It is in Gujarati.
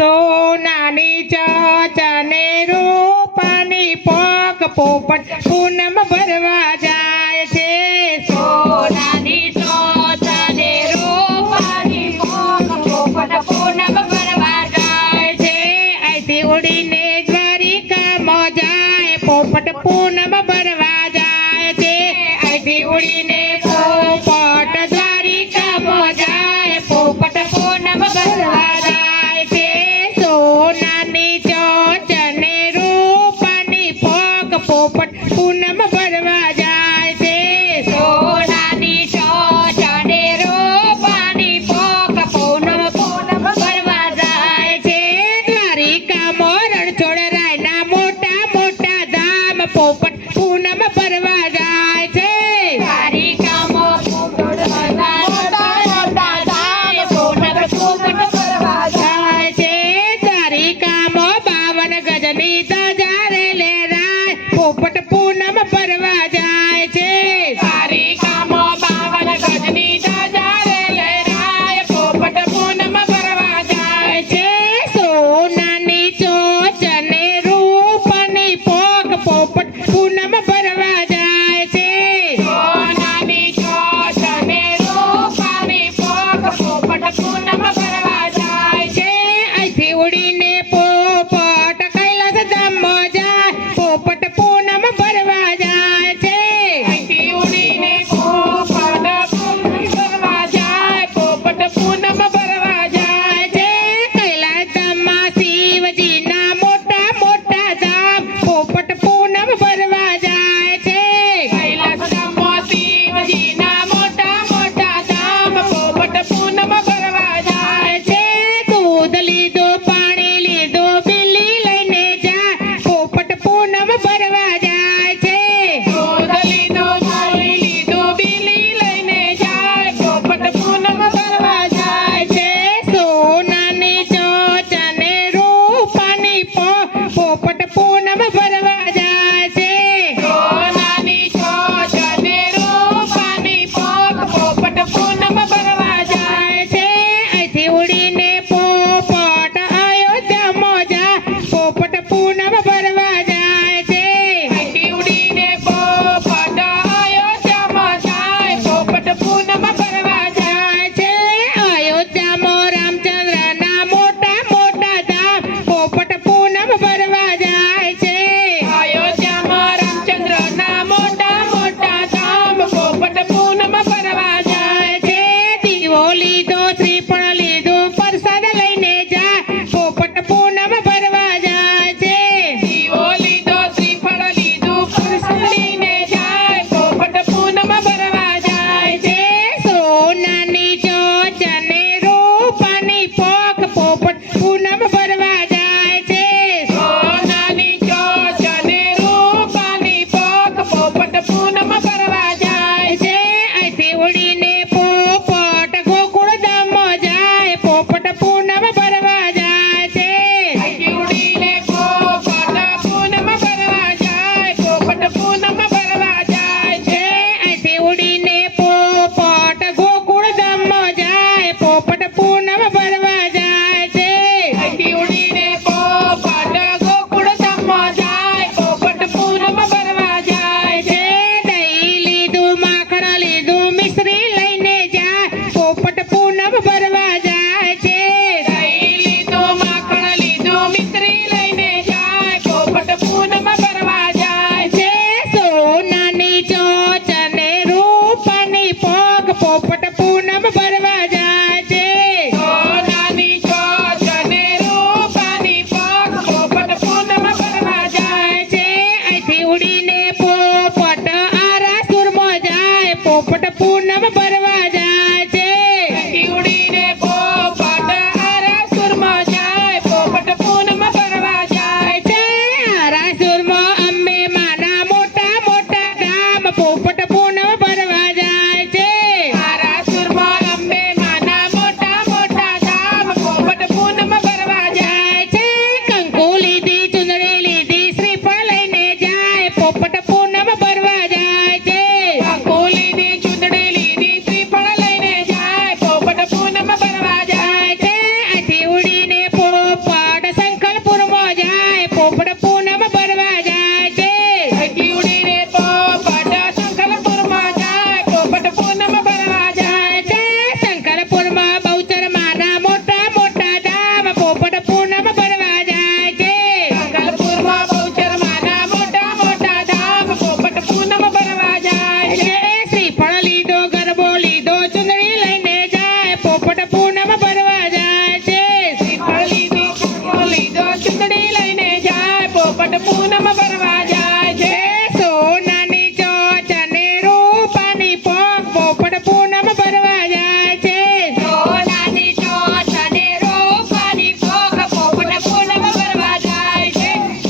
સોનાની ચાચાને રૂપાની પોક પોપટ પૂનમ ભરવા જાય છે. સોનાની ચાચાને રૂપાની પોક પોપટ પૂનમ ભરવા જાય છે. અહીંથી ઉડીને દ્વારિકામાં જાય પોપટ પૂનમ ભરવા જાય છે. અહીંથી ઉડીને પોપટ દ્વારિકામાં જાય પોપટ પૂનમ ભરવા જાય છે. સોનાની ચાચાને રૂપાની પોક પોપટ પૂનમ ભરવા જાય છે. સોનાની ચાચાને રૂપાની પોક પૂનમ ભરવા જાય છે. દ્વારિકામાં રણછોડ રાયના મોટા મોટા ધામ પોપટ પૂનમ ભરવા જાય છે. દ્વારિકામાં પોપટ મોટા મોટા ધામ પૂનમ ભરવા જાય છે. દ્વારિકામાં 52 ગજની ધજા રે લહેરાય પોપટ પૂનમ ભરવા જાય છે. દ્વારિકામાં 52 ગજની ધજા રે લહેરાય પોપટ પૂનમ ભરવા જાય છે. સોનાની ચોચને રૂપની પોક પોપટ પૂનમ ભરવા જાય છે. સોનાની ચાચાને રૂપાની પોક પોપટ પૂનમ ભરવા જાય છે. અહીંથી ઉડીને પોપટ કૈલાસ ધામમાં જાય પોપટ પૂનમ ભરવા જાય છે. અહીંથી ઉડીને પોપટ ભરવા જાય પોપટ પૂનમ ભરવા જાય છે. કૈલાસ ધામમાં શિવજીના મોટા મોટા ધામ પોપટ પૂનમ ભરવા જાય છે. કૈલાસધામમાં શિવજીના મોટા મોટા ધામ પોપટ પૂનમ ભરવા જાય છે. દૂધ લીધો પાણી લીધો બિલ્લી લઈને જાય પોપટ પૂનમ ભરવા જાય છે. દૂધ લીધું પાણી લીધું બિલી લઈને જાય પોપટ પૂનમ ભરવા જાય છે. સોનાની ચોચને રૂપાની પોપટ પૂનમ ભરવા જાય છે. સોનાની ચાચાને રૂપાની પોક પોપટ પૂનમ ભરવા જાય છે. અહીંથી ઉડીને પોપટ અયોધ્યામાં જાય પોપટ પૂનમ ભરવા જાય છે. અહીંથી ઉડીને પોપટ અયોધ્યામાં જાય પોપટ પૂનમ ભરવા જાય છે. અયોધ્યામાં રામચંદ્રના મોટા મોટા ધામ પોપટ પૂનમ ભરવા જાય છે. અયોધ્યામાં રામચંદ્રના મોટા મોટા ધામ પોપટ પૂનમ ભરવા જાય છે. દીવો લીધો શ્રીફળ લીધું પ્રસાદ લઈને જાય પોપટ પૂનમ ભરવા જાય છે. દીવો લીધો શ્રીફળ લીધું પ્રસાદ લઈને જાય પોપટ પૂનમ ભરવા જાય છે. સોનાની ચોચને રૂપાની પોક પોપટ પૂનમ ભરવા જાય છે. સોનાની ચાચાને રૂપાની પોક પોપટ પૂનમ ભરવા જાય છે. અહીંથી ઉડીને પોપટ ગોકુળ ધામમાં જાય પોપટ પૂનમ ભરવા